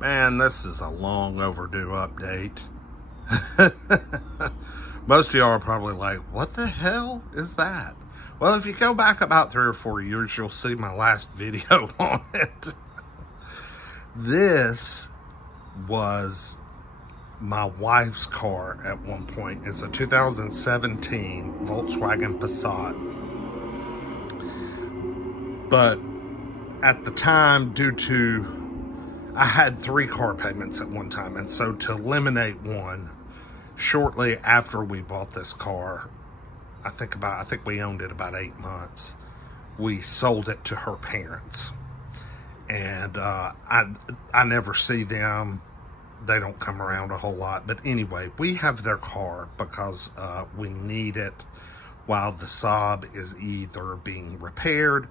Man, this is a long overdue update. Most of y'all are probably like, what the hell is that? Well, if you go back about 3 or 4 years, you'll see my last video on it. This was my wife's car at one point. It's a 2017 Volkswagen Passat. But at the time, due to I had 3 car payments at one time, and so to eliminate one, shortly after we bought this car, I think we owned it about 8 months, we sold it to her parents. And I never see them. They don't come around a whole lot. But anyway, we have their car because we need it while the Saab is either being repaired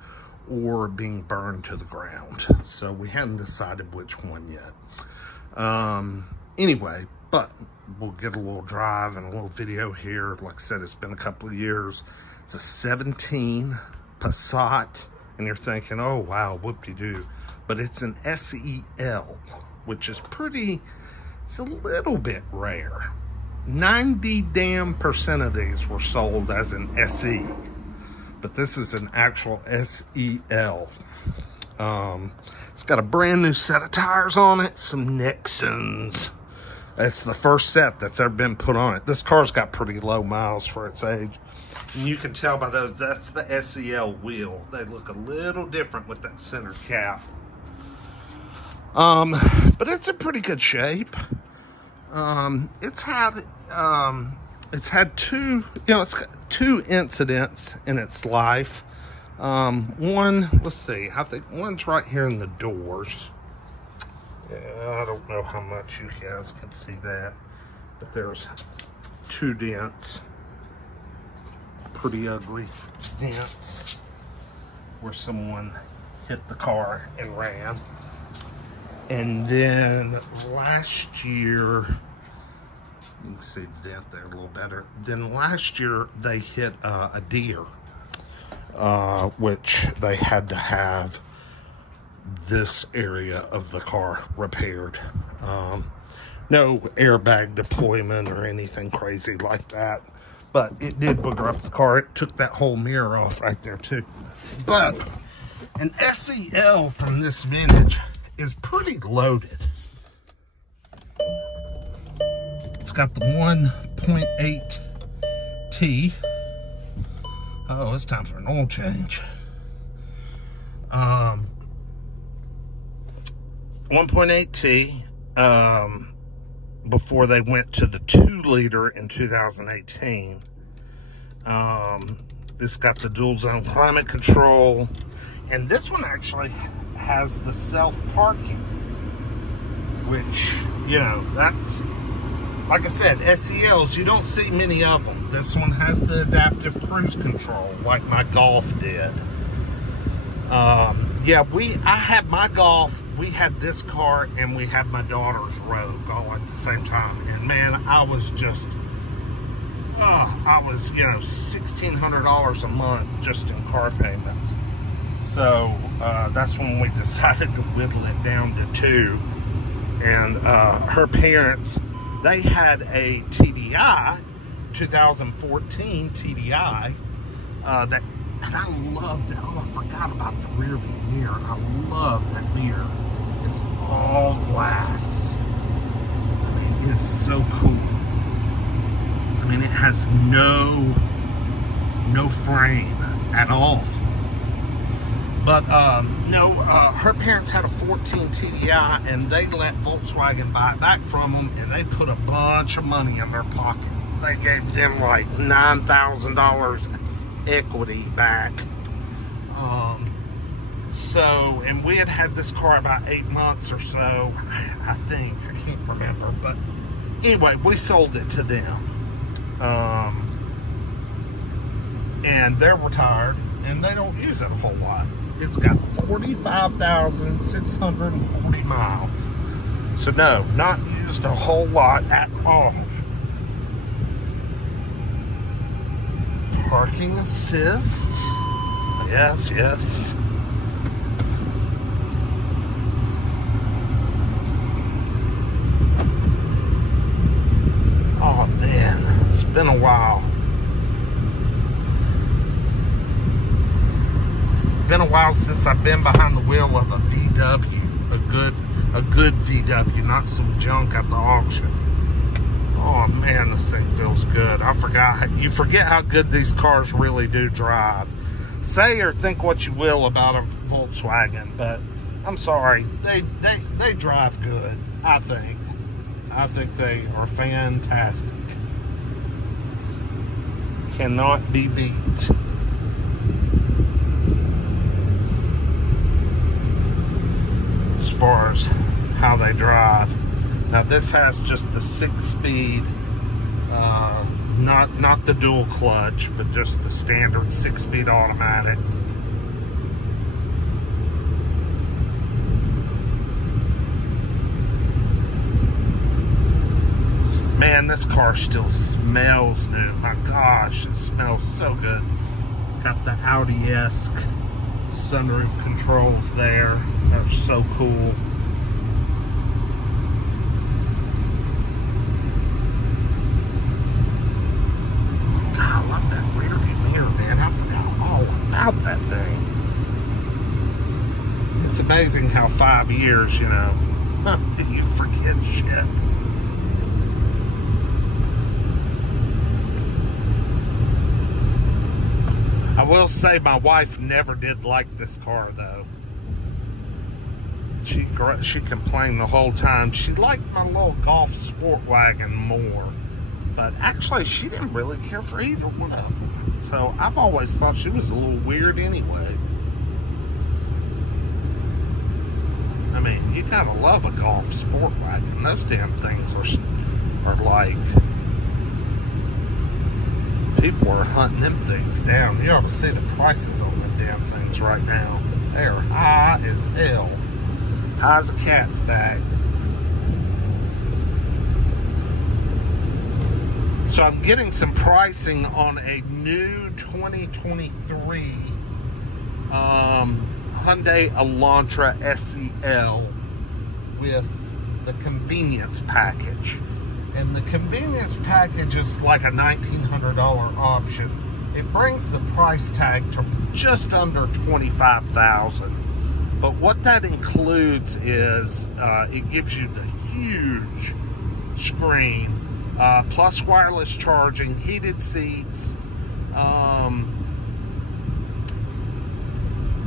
or being burned to the ground. So we hadn't decided which one yet. Anyway, but we'll get a little drive and a little video here. Like I said, it's been a couple of years. It's a 17 Passat, and you're thinking, oh wow, whoop-de-doo. But it's an SEL, which is pretty, it's a little bit rare. 90% of these were sold as an SE. But this is an actual SEL. It's got a brand new set of tires on it, some Nixons. It's the first set that's ever been put on it. This car's got pretty low miles for its age. And you can tell by those, that's the SEL wheel. They look a little different with that center cap. But it's in pretty good shape. It's had two, it's got 2 incidents in its life. One, let's see, I think one's right here in the doors. Yeah, I don't know how much you guys can see that, but there's 2 dents, pretty ugly dents, where someone hit the car and ran. And then last year, you can see the dent there a little better. Then last year they hit a deer, which they had to have this area of the car repaired. No airbag deployment or anything crazy like that, but it did booger up the car. It took that whole mirror off right there too. But an SEL from this vintage is pretty loaded. It's got the 1.8 T. Oh, it's time for an oil change. 1.8 T. Before they went to the 2-liter in 2018. This got the dual zone climate control. And this one actually has the self-parking, which, that's, like I said, SELs, you don't see many of them. This one has the adaptive cruise control, like my Golf did. Yeah, I had my Golf, we had this car, and we had my daughter's Rogue all at the same time. And man, I was just, $1,600 a month just in car payments. So that's when we decided to whittle it down to 2. And her parents, they had a TDI, 2014 TDI, and I love that. Oh, I forgot about the rear view mirror. I love that mirror. It's all glass. I mean, it's so cool. I mean, it has no frame at all. But no, her parents had a 14 TDI, and they let Volkswagen buy it back from them, and they put a bunch of money in their pocket. They gave them like $9,000 equity back. So, and we had this car about 8 months or so, I think. I can't remember, but anyway, we sold it to them. And they're retired, and they don't use it a whole lot. It's got 45,640 miles. So no, not used a whole lot at all. Parking assist. Yes, yes. been a while. It's been a while since I've been behind the wheel of a VW, a good VW, not some junk at the auction. Oh man, this thing feels good. You forget how good these cars really do drive. Say or think what you will about a Volkswagen, but I'm sorry, they drive good, I think. I think they are fantastic. Cannot be beat. As far as how they drive. Now this has just the 6-speed, not the dual clutch, but just the standard 6-speed automatic. Man, this car still smells new. My gosh, it smells so good. Got the Audi-esque sunroof controls there. That's so cool. God, I love that rear view mirror, man. I forgot all about that thing. It's amazing how 5 years, you know, you forget shit. I will say my wife never did like this car though. She complained the whole time. She liked my little Golf Sport Wagon more, but actually she didn't really care for either one of them. So I've always thought she was a little weird anyway. I mean, you gotta love a Golf Sport Wagon. Those damn things are like, people are hunting them things down. You ought to see the prices on them damn things right now. They are high as hell. High as a cat's bag. So I'm getting some pricing on a new 2023 Hyundai Elantra SEL with the convenience package. And the convenience package is like a $1,900 option. It brings the price tag to just under $25,000. But what that includes is it gives you the huge screen, plus wireless charging, heated seats,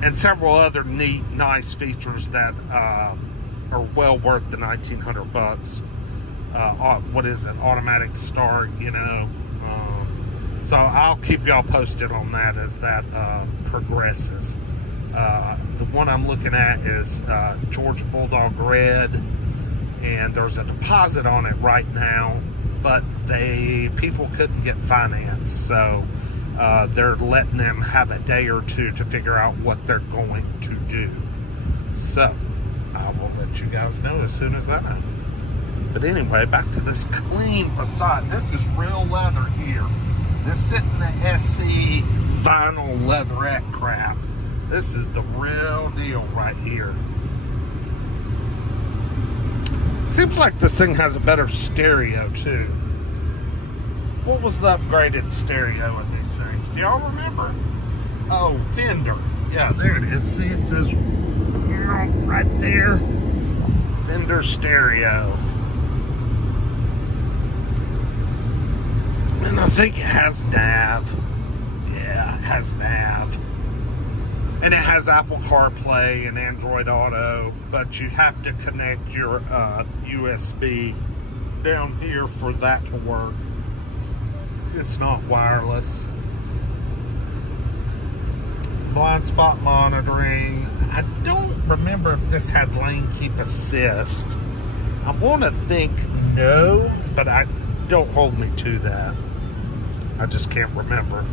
and several other neat, nice features that are well worth the $1,900. What is it, automatic start, you know. So I'll keep y'all posted on that as that progresses. The one I'm looking at is Georgia Bulldog Red, and there's a deposit on it right now, but people couldn't get finance, so they're letting them have a day or two to figure out what they're going to do. So I will let you guys know as soon as I know. But anyway, back to this clean Passat. This is real leather here. This isn't the SC vinyl leatherette crap. This is the real deal right here. Seems like this thing has a better stereo too. What was the upgraded stereo in these things? Do y'all remember? Oh, Fender. Yeah, there it is. See, it says right there, Fender stereo. And I think it has nav. Yeah, it has nav. And it has Apple CarPlay and Android Auto, but you have to connect your USB down here for that to work. It's not wireless. Blind spot monitoring. I don't remember if this had lane keep assist. I want to think no, but don't hold me to that. I just can't remember.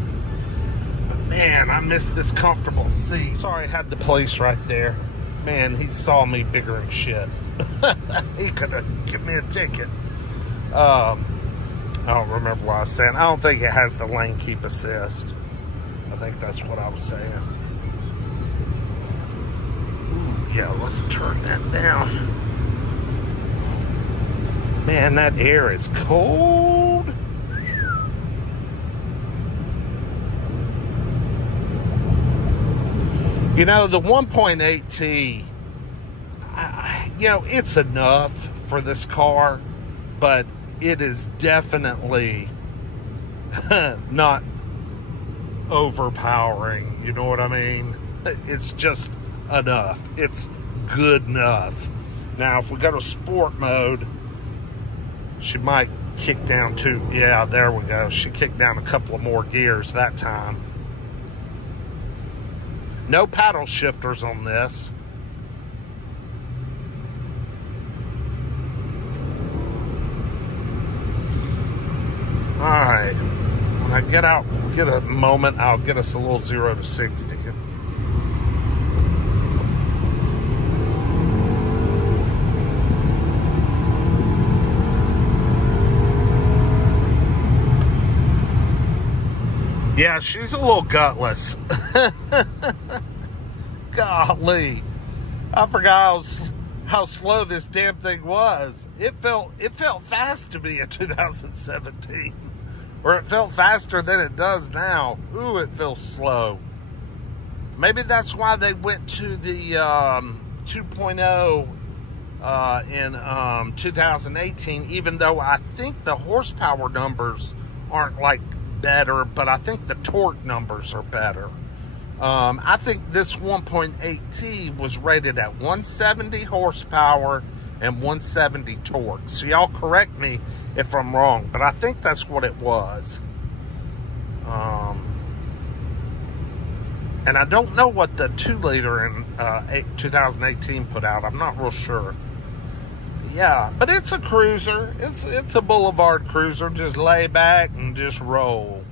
But man, I miss this comfortable seat. Sorry I had the police right there. Man, he saw me bigger than shit. He could have given me a ticket. I don't remember what I was saying. I don't think it has the lane keep assist. I think that's what I was saying. Ooh, yeah, let's turn that down. Man, that air is cold. You know, the 1.8T, you know, it's enough for this car, but it is definitely not overpowering. You know what I mean? It's just enough. It's good enough. Now, if we go to sport mode, she might kick down too. Yeah, there we go. She kicked down a couple of more gears that time. No paddle shifters on this. All right. When I get a moment, I'll get us a little 0 to 60. Yeah, she's a little gutless. Golly. I forgot how slow this damn thing was. It felt fast to me in 2017. Or it felt faster than it does now. Ooh, it feels slow. Maybe that's why they went to the 2.0 in 2018, even though I think the horsepower numbers aren't like better, but I think the torque numbers are better. I think this 1.8T was rated at 170 horsepower and 170 torque. So y'all correct me if I'm wrong, but I think that's what it was. And I don't know what the 2-liter in 2018 put out. I'm not real sure. Yeah, but it's a cruiser. It's a boulevard cruiser. Just lay back and just roll.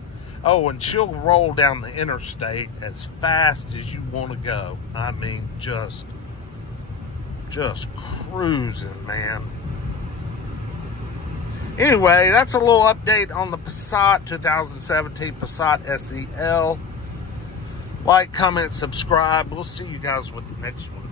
Oh, and she'll roll down the interstate as fast as you want to go. I mean, just cruising, man. Anyway, that's a little update on the Passat 2017 Passat SEL. Like, comment, subscribe. We'll see you guys with the next one.